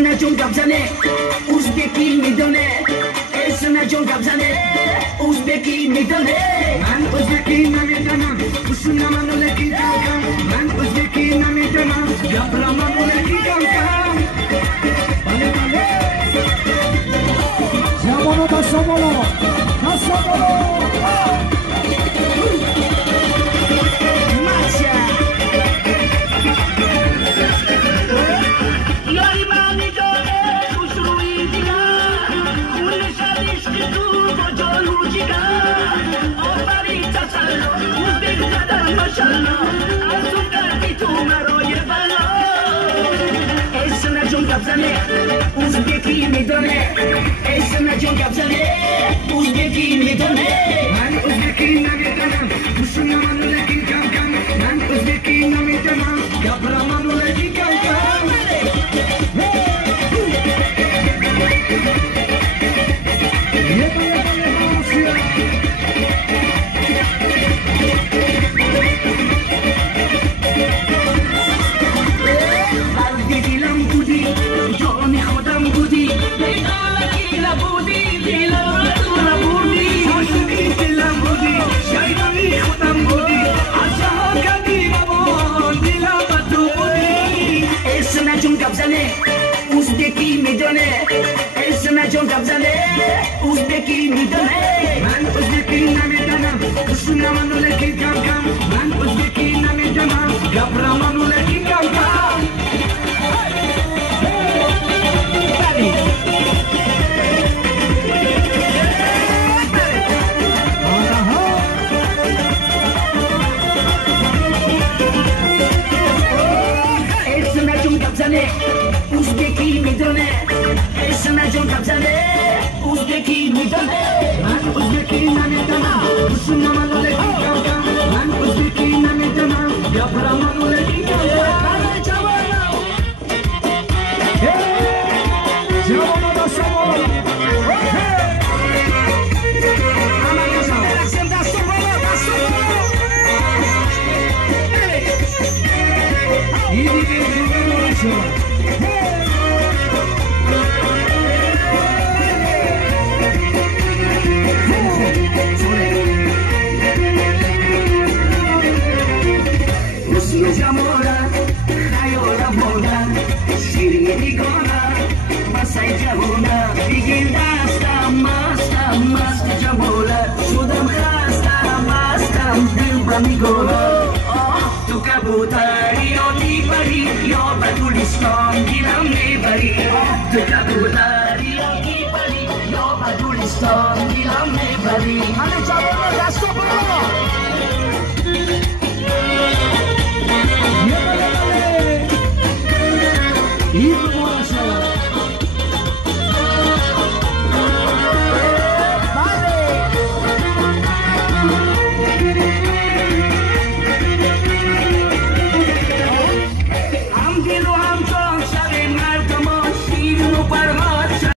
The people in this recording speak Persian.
اسم جنگم زنه اوزبکی میدونه اسم جنگم زنه اوزبکی میدونه من اوزبکی نمیدونم بوسونه منو لکی کم من اوزبکی نمیدونم یابرا منو لکی کم بله بله زمانو دستمالو اوزبکی میدونه اسم جنگم زنه اوزبکی میدونه من اوزبکی نمیدونم بوسونه منو لکی کم کم من اوزبکی نمیدونم یابرا منو لکی کم کم اوزبکی میدونه اسم جنگم زنه اوزبکی میدونه من اوزبکی نمیدونم بوسونه منو لکی کم کم من اوزبکی نمیدونم یابرا منو لکی کم کم اسم جنگم زنه اوزبکی میدونه اسم جنگم زنه اوزبکی میدونه من اوزبکی نمیدونم بوسونه منو لکی کم کم من اوزبکی نمیدونم یابرا منو لکی کم کم زمانو دستمالو تو کبوتری یا دیپری یا بدولستان گیرم میبری تو کبوتری یا دیپری یا بدولستان گیرم میبری همه جوانو دستو بالا یه بله